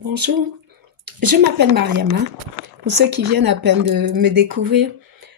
Bonjour, je m'appelle Mariama, pour ceux qui viennent à peine de me découvrir.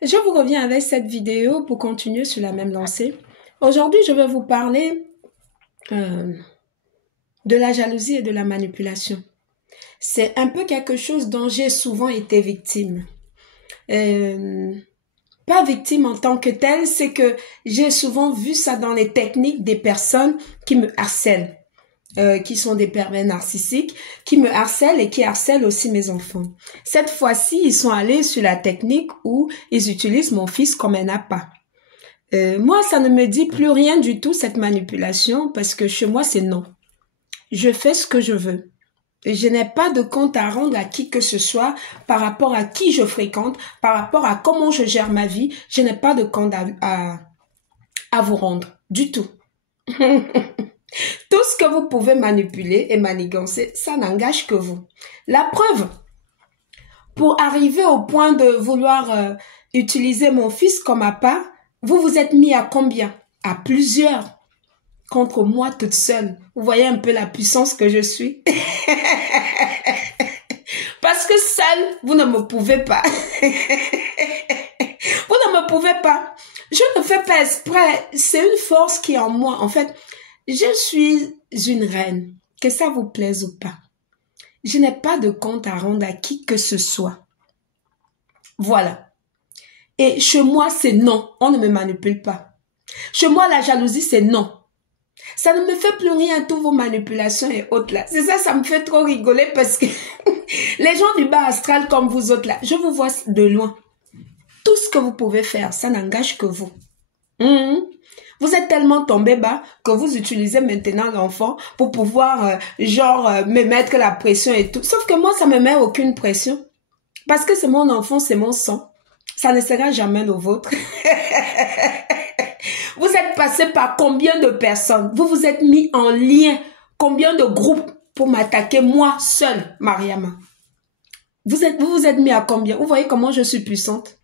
Je vous reviens avec cette vidéo pour continuer sur la même lancée. Aujourd'hui, je vais vous parler de la jalousie et de la manipulation. C'est un peu quelque chose dont j'ai souvent été victime. Pas victime en tant que telle, c'est que j'ai souvent vu ça dans les techniques des personnes qui me harcèlent. Qui sont des pervers narcissiques, qui me harcèlent et qui harcèlent aussi mes enfants. Cette fois-ci, ils sont allés sur la technique où ils utilisent mon fils comme un appât. Moi, ça ne me dit plus rien du tout, cette manipulation, parce que chez moi, c'est non. Je fais ce que je veux. Je n'ai pas de compte à rendre à qui que ce soit par rapport à qui je fréquente, par rapport à comment je gère ma vie. Je n'ai pas de compte à vous rendre, du tout. Tout ce que vous pouvez manipuler et manigancer, ça n'engage que vous. La preuve, pour arriver au point de vouloir utiliser mon fils comme appât, vous vous êtes mis à combien? À plusieurs, contre moi toute seule. Vous voyez un peu la puissance que je suis? Parce que seule, vous ne me pouvez pas. Vous ne me pouvez pas. Je ne fais pas exprès. C'est une force qui est en moi. En fait, je suis une reine, que ça vous plaise ou pas. Je n'ai pas de compte à rendre à qui que ce soit. Voilà. Et chez moi, c'est non. On ne me manipule pas. Chez moi, la jalousie, c'est non. Ça ne me fait plus rien, toutes vos manipulations et autres là. C'est ça, ça me fait trop rigoler parce que les gens du bas astral comme vous autres là, je vous vois de loin. Tout ce que vous pouvez faire, ça n'engage que vous. Vous êtes tellement tombé bas que vous utilisez maintenant l'enfant pour pouvoir, me mettre la pression et tout. Sauf que moi, ça me met aucune pression. Parce que c'est mon enfant, c'est mon sang. Ça ne sera jamais le vôtre. Vous êtes passé par combien de personnes? Vous vous êtes mis en lien. Combien de groupes pour m'attaquer moi seule, Mariama? Vous vous êtes mis à combien? Vous voyez comment je suis puissante?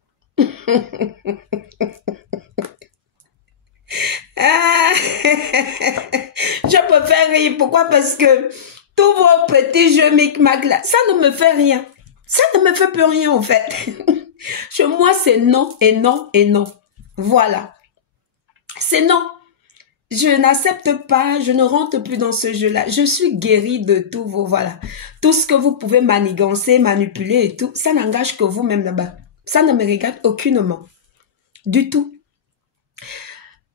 Je peux faire rire. Pourquoi? Parce que tous vos petits jeux micmac là, ça ne me fait rien. Ça ne me fait plus rien en fait. Chez moi, c'est non et non et non. Voilà. C'est non. Je n'accepte pas, je ne rentre plus dans ce jeu-là. Je suis guérie de tout vos, voilà. Tout ce que vous pouvez manigancer, manipuler et tout, ça n'engage que vous-même là-bas. Ça ne me regarde aucunement. Du tout.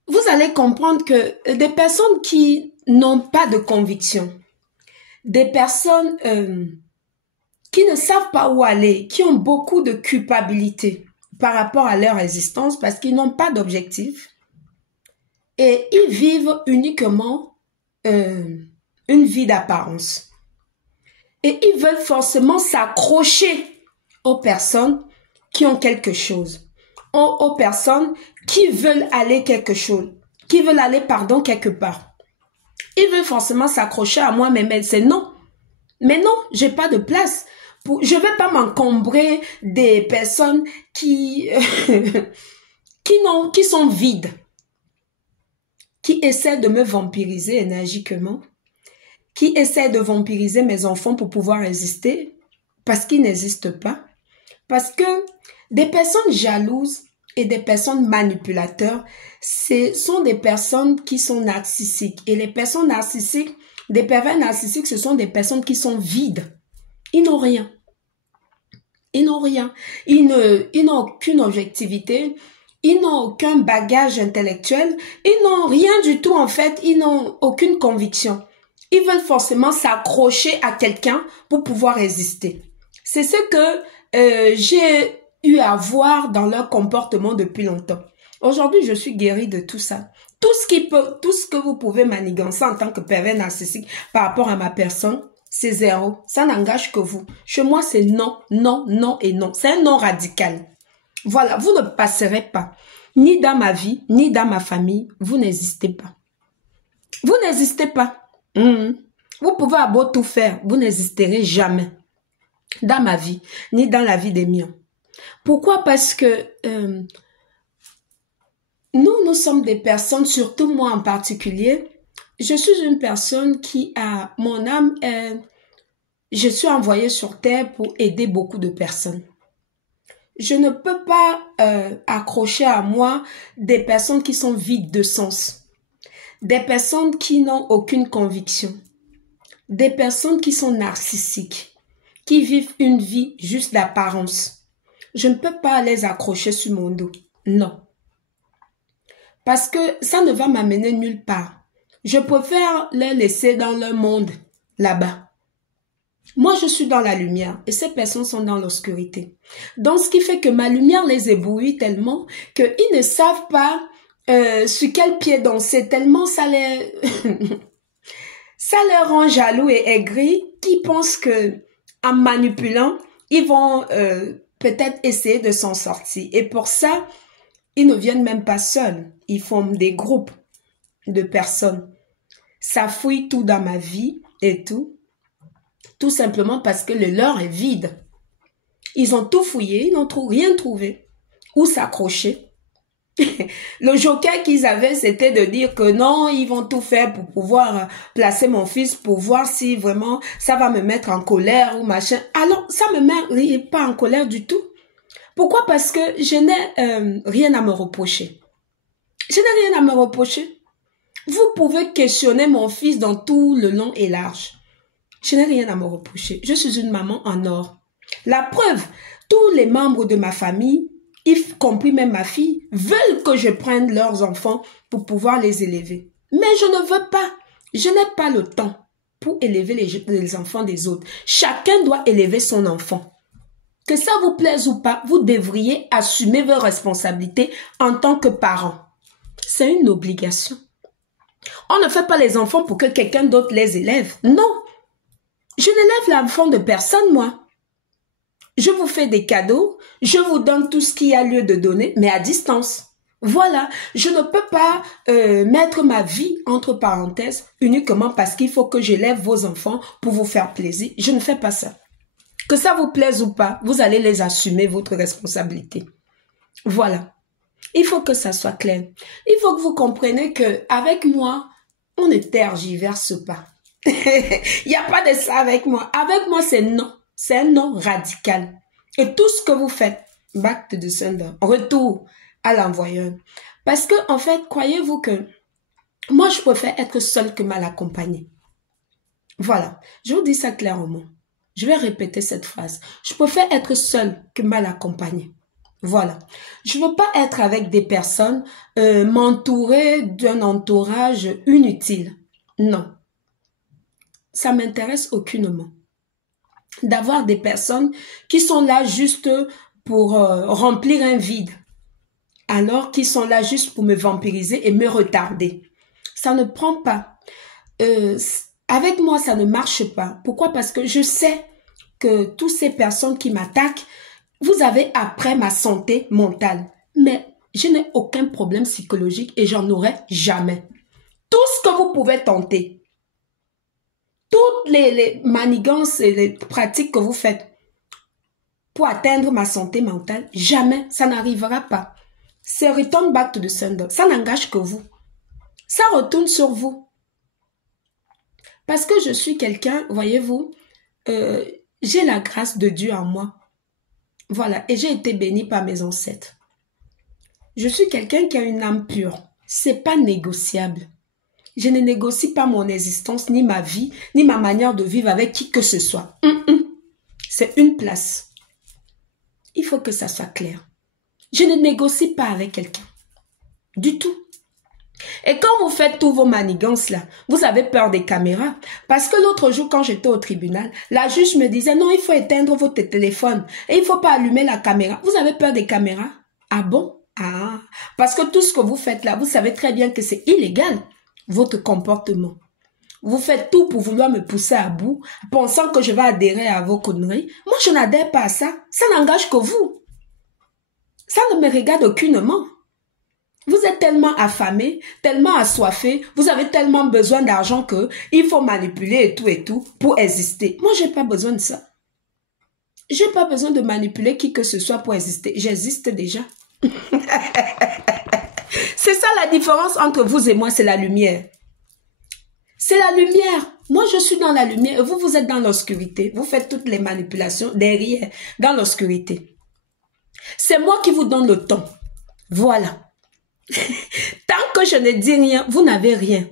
Vous allez comprendre que des personnes qui n'ont pas de conviction, des personnes qui ne savent pas où aller, qui ont beaucoup de culpabilité par rapport à leur existence parce qu'ils n'ont pas d'objectif et ils vivent uniquement une vie d'apparence. Et ils veulent forcément s'accrocher aux personnes qui ont quelque chose, aux personnes qui veulent aller quelque chose, qui veulent aller, quelque part. Ils veulent forcément s'accrocher à moi, mais c'est non. Mais non, j'ai pas de place. Je vais pas m'encombrer des personnes qui sont vides, qui essaient de me vampiriser énergiquement, qui essaient de vampiriser mes enfants pour pouvoir exister, parce qu'ils n'existent pas. Parce que des personnes jalouses et des personnes manipulateurs, ce sont des personnes qui sont narcissiques. Et les personnes narcissiques, des pervers narcissiques, ce sont des personnes qui sont vides. Ils n'ont rien. Ils n'ont rien. Ils n'ont aucune objectivité. Ils n'ont aucun bagage intellectuel. Ils n'ont rien du tout en fait. Ils n'ont aucune conviction. Ils veulent forcément s'accrocher à quelqu'un pour pouvoir exister. C'est ce que j'ai eu à voir dans leur comportement depuis longtemps. Aujourd'hui, je suis guérie de tout ça. Tout ce que vous pouvez manigancer en tant que pervers narcissique par rapport à ma personne, c'est zéro. Ça n'engage que vous. Chez moi, c'est non, non, non et non. C'est un non radical. Voilà, vous ne passerez pas. Ni dans ma vie, ni dans ma famille, vous n'existez pas. Vous n'existez pas. Vous pouvez avoir beau tout faire, vous n'existerez jamais. Dans ma vie, ni dans la vie des miens. Pourquoi? Parce que nous sommes des personnes, surtout moi en particulier, je suis une personne qui a, mon âme est, je suis envoyée sur Terre pour aider beaucoup de personnes. Je ne peux pas accrocher à moi des personnes qui sont vides de sens, des personnes qui n'ont aucune conviction, des personnes qui sont narcissiques, qui vivent une vie juste d'apparence. Je ne peux pas les accrocher sur mon dos. Non. Parce que ça ne va m'amener nulle part. Je préfère les laisser dans leur monde, là-bas. Moi, je suis dans la lumière et ces personnes sont dans l'obscurité. Donc, ce qui fait que ma lumière les éblouit tellement qu'ils ne savent pas sur quel pied danser, tellement ça les... ça les rend jaloux et aigris, qui pensent que en manipulant, ils vont peut-être essayer de s'en sortir. Et pour ça, ils ne viennent même pas seuls. Ils forment des groupes de personnes. Ça fouille tout dans ma vie et tout. Tout simplement parce que le leur est vide. Ils ont tout fouillé, ils n'ont rien trouvé. Où s'accrocher. Le joker qu'ils avaient, c'était de dire que non, ils vont tout faire pour pouvoir placer mon fils, pour voir si vraiment ça va me mettre en colère ou machin. Alors, ça me met pas en colère du tout. Pourquoi? Parce que je n'ai rien à me reprocher. Je n'ai rien à me reprocher. Vous pouvez questionner mon fils dans tout le long et large. Je n'ai rien à me reprocher. Je suis une maman en or. La preuve, tous les membres de ma famille, y compris même ma fille, veulent que je prenne leurs enfants pour pouvoir les élever. Mais je ne veux pas. Je n'ai pas le temps pour élever les enfants des autres. Chacun doit élever son enfant. Que ça vous plaise ou pas, vous devriez assumer vos responsabilités en tant que parent. C'est une obligation. On ne fait pas les enfants pour que quelqu'un d'autre les élève. Non. Je n'élève l'enfant de personne, moi. Je vous fais des cadeaux, je vous donne tout ce qu'il y a lieu de donner, mais à distance. Voilà, je ne peux pas mettre ma vie entre parenthèses uniquement parce qu'il faut que j'élève vos enfants pour vous faire plaisir. Je ne fais pas ça. Que ça vous plaise ou pas, vous allez les assumer, votre responsabilité. Voilà. Il faut que ça soit clair. Il faut que vous compreniez qu'avec moi, on ne tergiverse pas. Il n'y a pas de ça avec moi. Avec moi, c'est non. C'est un non radical. Et tout ce que vous faites, back to the sender, retour à l'envoyeur. Parce que, en fait, croyez-vous que moi, je préfère être seule que mal accompagnée. Voilà. Je vous dis ça clairement. Je vais répéter cette phrase. Je préfère être seule que mal accompagnée. Voilà. Je ne veux pas être avec des personnes, m'entourer d'un entourage inutile. Non. Ça m'intéresse aucunement. D'avoir des personnes qui sont là juste pour remplir un vide, alors qu'ils sont là juste pour me vampiriser et me retarder. Ça ne prend pas. Avec moi, ça ne marche pas. Pourquoi? Parce que je sais que toutes ces personnes qui m'attaquent, vous avez après ma santé mentale. Mais je n'ai aucun problème psychologique et j'en aurai jamais. Tout ce que vous pouvez tenter, toutes les manigances et les pratiques que vous faites pour atteindre ma santé mentale, jamais, ça n'arrivera pas. C'est return back to the sender. Ça n'engage que vous. Ça retourne sur vous. Parce que je suis quelqu'un, voyez-vous, j'ai la grâce de Dieu en moi. Voilà, et j'ai été bénie par mes ancêtres. Je suis quelqu'un qui a une âme pure. C'est pas négociable. Je ne négocie pas mon existence, ni ma vie, ni ma manière de vivre avec qui que ce soit. C'est une place. Il faut que ça soit clair. Je ne négocie pas avec quelqu'un. Du tout. Et quand vous faites tous vos manigances là, vous avez peur des caméras. Parce que l'autre jour, quand j'étais au tribunal, la juge me disait, non, il faut éteindre votre téléphone. Et il ne faut pas allumer la caméra. Vous avez peur des caméras? Ah bon? Ah. Parce que tout ce que vous faites là, vous savez très bien que c'est illégal. Votre comportement. Vous faites tout pour vouloir me pousser à bout, pensant que je vais adhérer à vos conneries. Moi, je n'adhère pas à ça. Ça n'engage que vous. Ça ne me regarde aucunement. Vous êtes tellement affamé, tellement assoiffé, vous avez tellement besoin d'argent que il faut manipuler et tout pour exister. Moi, j'ai pas besoin de ça. J'ai pas besoin de manipuler qui que ce soit pour exister. J'existe déjà. C'est ça la différence entre vous et moi, c'est la lumière. C'est la lumière. Moi, je suis dans la lumière et vous, vous êtes dans l'obscurité. Vous faites toutes les manipulations derrière, dans l'obscurité. C'est moi qui vous donne le temps. Voilà. Tant que je ne dis rien, vous n'avez rien.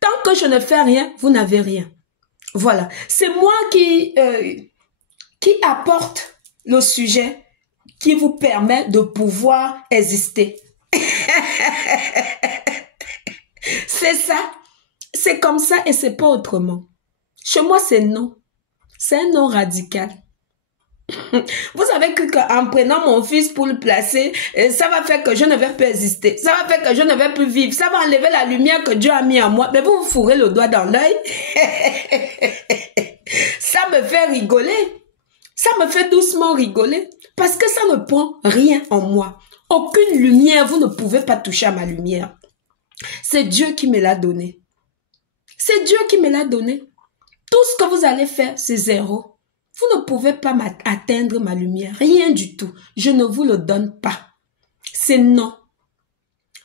Tant que je ne fais rien, vous n'avez rien. Voilà. C'est moi qui apporte le sujet qui vous permet de pouvoir exister. C'est ça. C'est comme ça et c'est pas autrement. Chez moi, c'est non. C'est un non radical. Vous avez cru qu'en prenant mon fils pour le placer, ça va faire que je ne vais plus exister. Ça va faire que je ne vais plus vivre. Ça va enlever la lumière que Dieu a mis en moi. Mais vous vous fourrez le doigt dans l'œil. Ça me fait rigoler. Ça me fait doucement rigoler. Parce que ça ne prend rien en moi. Aucune lumière. Vous ne pouvez pas toucher à ma lumière. C'est Dieu qui me l'a donné. C'est Dieu qui me l'a donné. Tout ce que vous allez faire, c'est zéro. Vous ne pouvez pas atteindre ma lumière. Rien du tout. Je ne vous le donne pas. C'est non.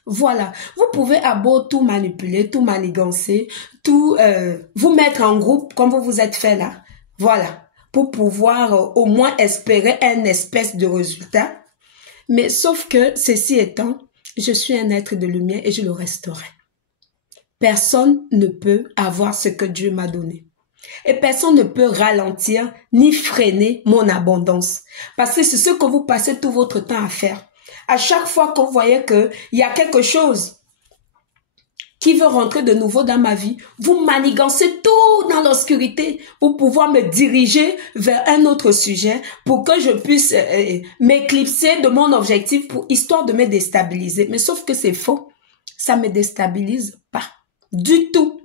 Voilà. Vous pouvez à beau tout manipuler, tout manigancer, tout vous mettre en groupe comme vous vous êtes fait là. Voilà. Pour pouvoir au moins espérer un espèce de résultat. Mais sauf que, ceci étant, je suis un être de lumière et je le resterai. Personne ne peut avoir ce que Dieu m'a donné. Et personne ne peut ralentir ni freiner mon abondance. Parce que c'est ce que vous passez tout votre temps à faire. À chaque fois que vous voyez qu'il y a quelque chose qui veut rentrer de nouveau dans ma vie, vous manigancez tout dans l'obscurité pour pouvoir me diriger vers un autre sujet pour que je puisse m'éclipser de mon objectif histoire de me déstabiliser. Mais sauf que c'est faux. Ça me déstabilise pas du tout.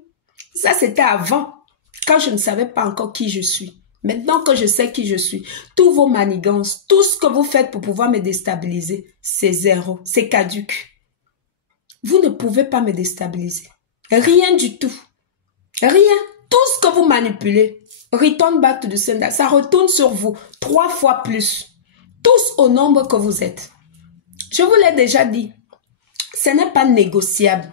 Ça, c'était avant, quand je ne savais pas encore qui je suis. Maintenant que je sais qui je suis, tous vos manigances, tout ce que vous faites pour pouvoir me déstabiliser, c'est zéro, c'est caduque. Vous ne pouvez pas me déstabiliser. Rien du tout. Rien. Tout ce que vous manipulez, return back to the sender, ça retourne sur vous 3 fois plus. Tous au nombre que vous êtes. Je vous l'ai déjà dit. Ce n'est pas négociable.